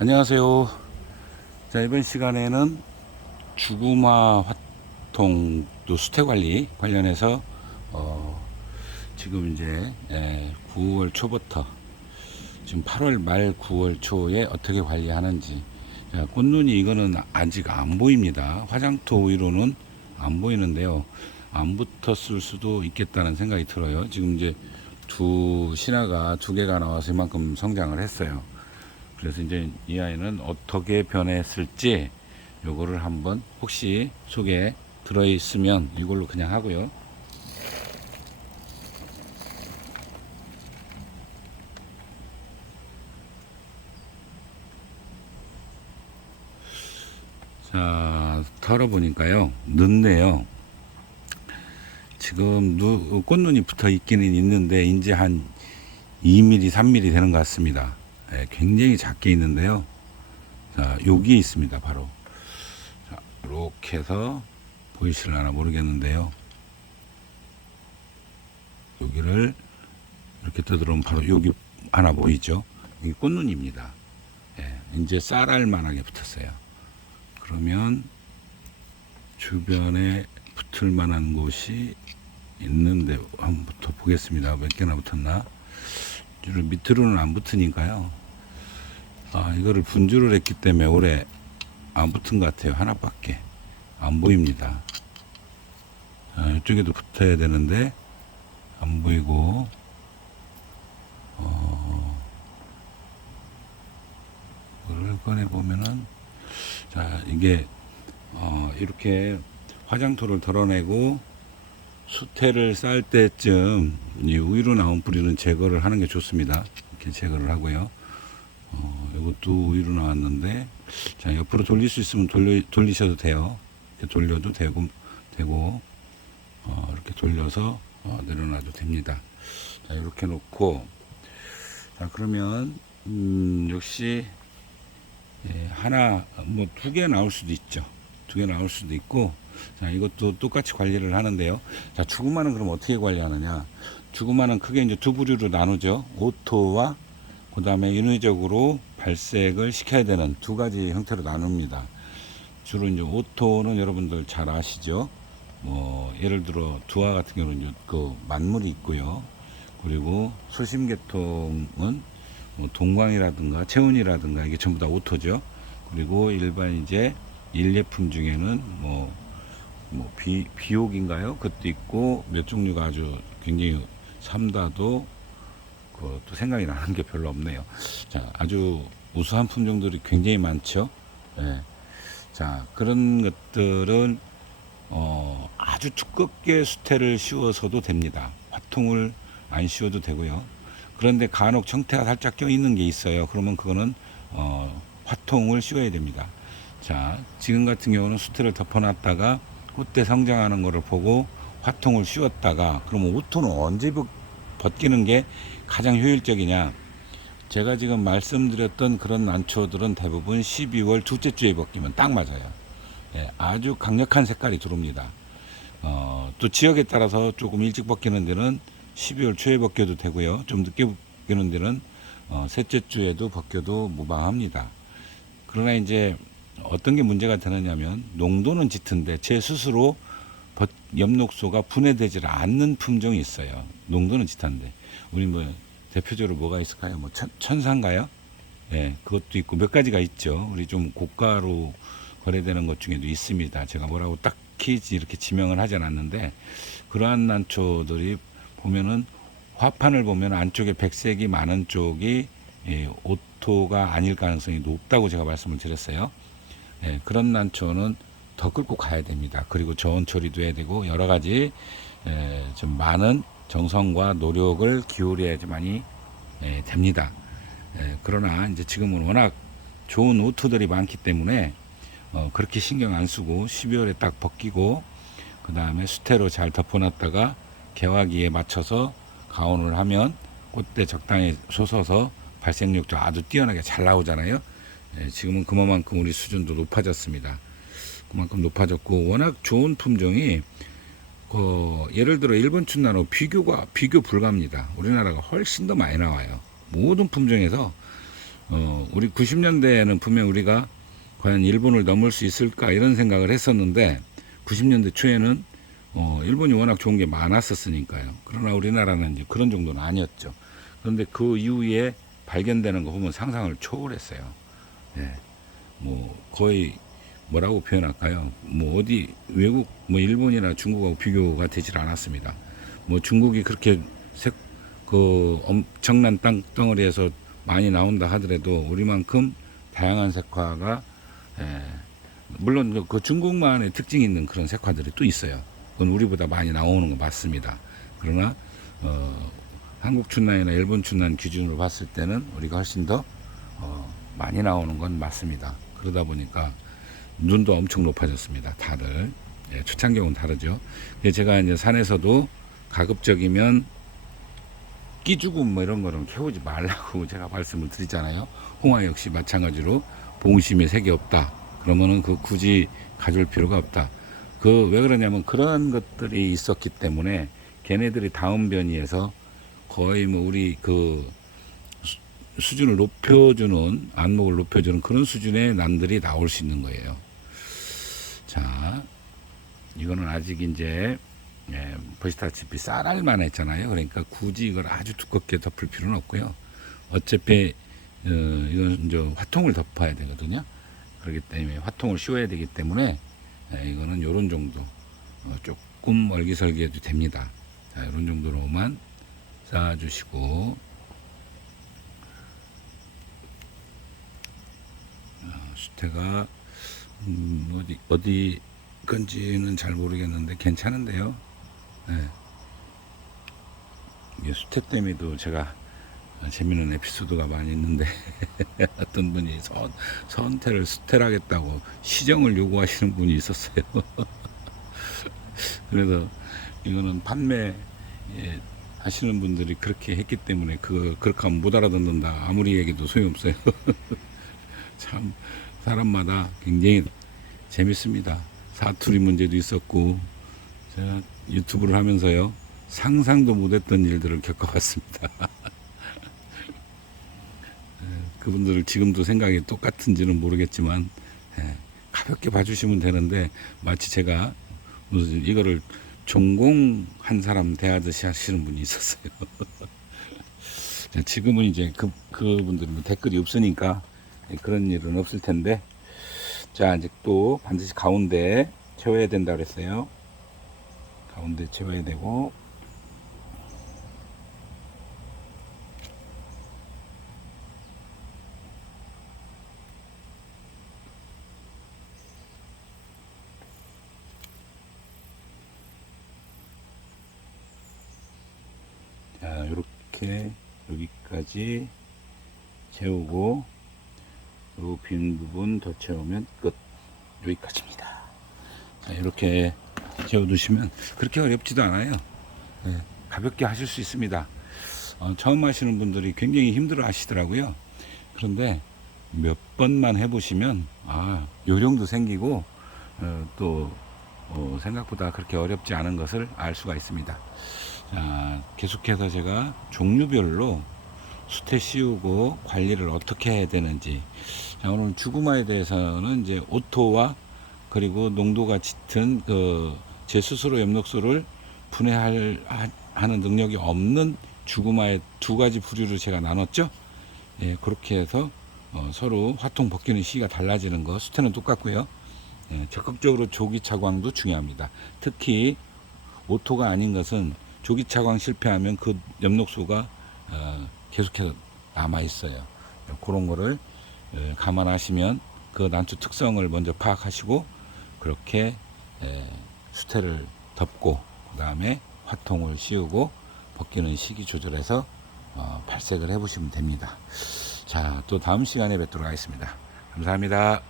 안녕하세요. 자, 이번 시간에는 주구마 화통 또 수태 관리 관련해서 지금 이제 9월 초부터 지금 8월 말 9월 초에 어떻게 관리하는지. 자, 꽃눈이 이거는 아직 안 보입니다. 화장토 위로는 안 보이는데요. 안 붙었을 수도 있겠다는 생각이 들어요. 지금 이제 신화가 두 개가 나와서 이만큼 성장을 했어요. 그래서 이제 이 아이는 어떻게 변했을지 요거를 한번 혹시 속에 들어있으면 이걸로 그냥 하고요. 자, 털어보니까요, 늦네요. 지금 꽃눈이 붙어 있기는 있는데 이제 한 2mm, 3mm 되는 것 같습니다. 굉장히 작게 있는데요. 자, 여기에 있습니다. 바로. 자, 이렇게 해서 보이실려나 모르겠는데요. 여기를 이렇게 떠들어오면 바로 여기 하나 보이죠? 여기 꽃눈입니다. 이제 쌀알 만하게 붙었어요. 그러면 주변에 붙을 만한 곳이 있는데 한번부터 보겠습니다. 몇 개나 붙었나? 밑으로는 안 붙으니까요. 이거를 분주를 했기 때문에 올해 안 붙은 것 같아요. 하나밖에 안 보입니다. 이쪽에도 붙어야 되는데 안 보이고, 이걸 꺼내 보면은, 자, 이게 이렇게 화장토를 덜어내고 수태를 쌀 때쯤 이 위로 나온 뿌리는 제거를 하는 게 좋습니다. 이렇게 제거를 하고요. 이것도 위로 나왔는데, 자, 옆으로 돌릴 수 있으면 돌리셔도 돼요. 이렇게 돌려도 되고, 이렇게 돌려서 내려놔도 됩니다. 자, 이렇게 놓고, 자, 그러면 역시 하나, 뭐 두 개 나올 수도 있죠. 두 개 나올 수도 있고, 자, 이것도 똑같이 관리를 하는데요. 자, 주구마는 그럼 어떻게 관리하느냐? 주구마는 크게 이제 두 부류로 나누죠. 오토와 그 다음에 인위적으로 발색을 시켜야 되는 두 가지 형태로 나눕니다. 주로 이제 오토는 여러분들 잘 아시죠? 뭐 예를 들어 두화 같은 경우는 이제 그 만물이 있고요. 그리고 소심계통은 뭐 동광이라든가 체운이라든가 이게 전부 다 오토죠. 그리고 일반 이제 일예품 중에는 비옥인가요? 그것도 있고 몇 종류가 아주 굉장히 삼다도 그것도 생각이 나는 게 별로 없네요. 자, 아주 우수한 품종들이 굉장히 많죠. 예. 자, 그런 것들은 아주 두껍게 수태를 씌워서도 됩니다. 화통을 안 씌워도 되고요. 그런데 간혹 청태가 살짝 껴 있는 게 있어요. 그러면 그거는 화통을 씌워야 됩니다. 자, 지금 같은 경우는 수태를 덮어놨다가 꽃대 성장하는 것을 보고 화통을 씌웠다가, 그러면 오토는 언제 벗기는 게 가장 효율적이냐? 제가 지금 말씀드렸던 그런 난초들은 대부분 12월 둘째 주에 벗기면 딱 맞아요. 아주 강력한 색깔이 들어옵니다. 또 지역에 따라서 조금 일찍 벗기는 데는 12월 초에 벗겨도 되고요. 좀 늦게 벗기는 데는 셋째 주에도 벗겨도 무방합니다. 그러나 이제 어떤 게 문제가 되느냐면, 농도는 짙은데 제 스스로 엽록소가 분해되지 않는 품종이 있어요. 농도는 짙은데. 우리 뭐 대표적으로 뭐가 있을까요? 뭐 천사인가요? 예, 그것도 있고 몇 가지가 있죠. 우리 좀 고가로 거래되는 것 중에도 있습니다. 제가 뭐라고 딱히 이렇게 지명을 하진 않는데, 그러한 난초들이 보면은 화판을 보면 안쪽에 백색이 많은 쪽이 오토가 아닐 가능성이 높다고 제가 말씀을 드렸어요. 그런 난초는 더 끌고 가야 됩니다. 그리고 저온 처리도 해야 되고 여러 가지 좀 많은 정성과 노력을 기울여야지만이 됩니다. 그러나 이제 지금은 워낙 좋은 오토들이 많기 때문에 그렇게 신경 안 쓰고 12월에 딱 벗기고 그 다음에 수태로 잘 덮어놨다가 개화기에 맞춰서 가온을 하면 꽃대 적당히 솟아서 발생력도 아주 뛰어나게 잘 나오잖아요. 지금은 그만큼 우리 수준도 높아졌습니다. 그만큼 높아졌고, 워낙 좋은 품종이 예를 들어 일본 춘나노 비교 불가합니다. 우리나라가 훨씬 더 많이 나와요. 모든 품종에서 우리 90년대에는 분명 우리가 과연 일본을 넘을 수 있을까 이런 생각을 했었는데 90년대 초에는 일본이 워낙 좋은 게 많았었으니까요. 그러나 우리나라는 이제 그런 정도는 아니었죠. 그런데 그 이후에 발견되는 거 보면 상상을 초월했어요. 예. 뭐 거의 뭐라고 표현할까요? 뭐 어디 외국 뭐 일본이나 중국하고 비교가 되질 않았습니다. 뭐 중국이 그렇게 그 엄청난 땅덩어리에서 많이 나온다 하더라도 우리만큼 다양한 색화가 물론 그 중국만의 특징이 있는 그런 색화들이 또 있어요. 그건 우리보다 많이 나오는 거 맞습니다. 그러나 한국 춘난이나 일본 춘난 기준으로 봤을 때는 우리가 훨씬 더 많이 나오는 건 맞습니다. 그러다 보니까 눈도 엄청 높아졌습니다. 다들 초창경은 다르죠. 제가 이제 산에서도 가급적이면 끼죽음 뭐 이런 거는 캐우지 말라고 제가 말씀을 드리잖아요. 홍화 역시 마찬가지로 봉심에 색이 없다. 그러면은 그 굳이 가져올 필요가 없다. 그 왜 그러냐면 그런 것들이 있었기 때문에 걔네들이 다음 변이에서 거의 뭐 우리 그 수준을 높여주는 안목을 높여주는 그런 수준의 난들이 나올 수 있는 거예요. 자, 이거는 아직 이제 보시다시피 쌀알만 했잖아요. 그러니까 굳이 이걸 아주 두껍게 덮을 필요는 없고요. 어차피 이건 이제 화통을 덮어야 되거든요. 그렇기 때문에 화통을 씌워야 되기 때문에 이거는 요런 정도 조금 얼기설기해도 됩니다. 자, 요런 정도로만 쌓아주시고 수태가 어디 건지는 잘 모르겠는데 괜찮은데요. 네. 이게 수태 때문에도 제가 재미있는 에피소드가 많이 있는데 어떤 분이 선태를 수태하겠다고 시정을 요구하시는 분이 있었어요. 그래서 이거는 판매 하시는 분들이 그렇게 했기 때문에 그렇게 하면 못 알아듣는다 아무리 얘기도 소용없어요. 참 사람마다 굉장히 재밌습니다. 사투리 문제도 있었고 제가 유튜브를 하면서요 상상도 못했던 일들을 겪어봤습니다. 그분들 지금도 생각이 똑같은지는 모르겠지만 가볍게 봐주시면 되는데 마치 제가 무슨 이거를 전공한 사람 대하듯이 하시는 분이 있었어요. 지금은 이제 그분들이 댓글이 없으니까 그런 일은 없을 텐데 자 이제 또 반드시 가운데 채워야 된다 그랬어요. 가운데 채워야 되고 자 이렇게 여기까지 채우고 요 빈 부분 더 채우면 끝. 여기까지입니다. 자, 이렇게 채워두시면 그렇게 어렵지도 않아요. 가볍게 하실 수 있습니다. 처음 하시는 분들이 굉장히 힘들어 하시더라고요. 그런데 몇 번만 해보시면 요령도 생기고 또 생각보다 그렇게 어렵지 않은 것을 알 수가 있습니다. 자, 계속해서 제가 종류별로 수태 씌우고 관리를 어떻게 해야 되는지. 자, 오늘 주구마에 대해서는 이제 오토와 그리고 농도가 짙은 제 스스로 엽록소를 분해하는 능력이 없는 주구마의 두 가지 부류로 제가 나눴죠. 그렇게 해서 서로 화통 벗기는 시기가 달라지는 거. 수태는 똑같고요. 적극적으로 조기 차광도 중요합니다. 특히 오토가 아닌 것은 조기 차광 실패하면 그 엽록소가 계속해서 남아 있어요. 그런 거를 감안하시면 그 난초 특성을 먼저 파악하시고 그렇게 수태를 덮고 그 다음에 화통을 씌우고 벗기는 시기 조절해서 발색을 해 보시면 됩니다. 자, 또 다음 시간에 뵙도록 하겠습니다. 감사합니다.